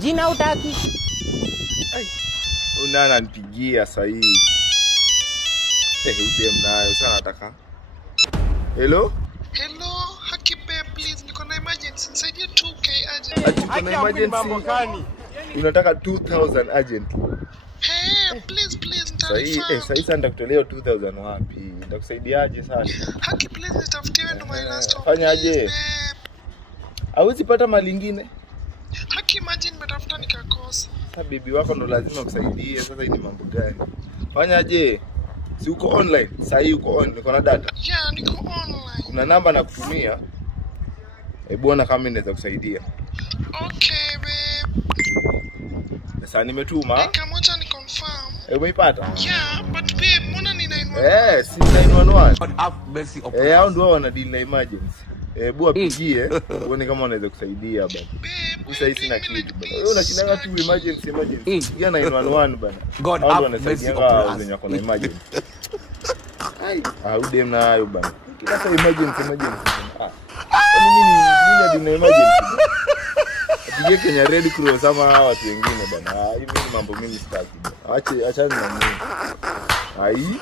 Jina utaki? Unana nipigia sahi. Udem nayo sana nataka. Hello? Hello, Haki babe, please. Niko na emergency. Nisaidie 2k urgent. Ati kuna emergency. Unataka 2000 urgent. Hey, please, nitalipa. Sahi sana nitakutolea 2000 wapi? Nitakusaidiaje sasa? Haki, please, nitafutie ndo my last hope. Fanyaje? Hauwezi pata mali nyingine? Haki, imagine nimetafuta nikakosa. Sasa bibi wako ndo lazima kusaidie. Sasa hii ni mambo gani? Fanyaje? Si uko online? Sahi uko on, niko na data. Yeah, niko online. Kuna namba na kutumia. Bwana kama mimi naweza kusaidia. Okay, babe. Sasa nimetuma. Kamoja ni confirm. Umeipata? Yeah, but babe, mbona ni 911? Si 911. God have mercy upon us. Hao ndio wana deal na emergency. Bua pigie, uone kama wanaweza kusaidia bana. Sasa hii sina kitu bana. Wewe unashindanga tu emergency. Pigia 911 bana. God have mercy upon us. Wenye wako na emergency. Udem na hayo bana. Kila saa emergency. Mimi ni emergency. Pigie Kenya Red Cross ama watu wengine bana. Hivi ni mambo mimi sitaki. Achana na mimi.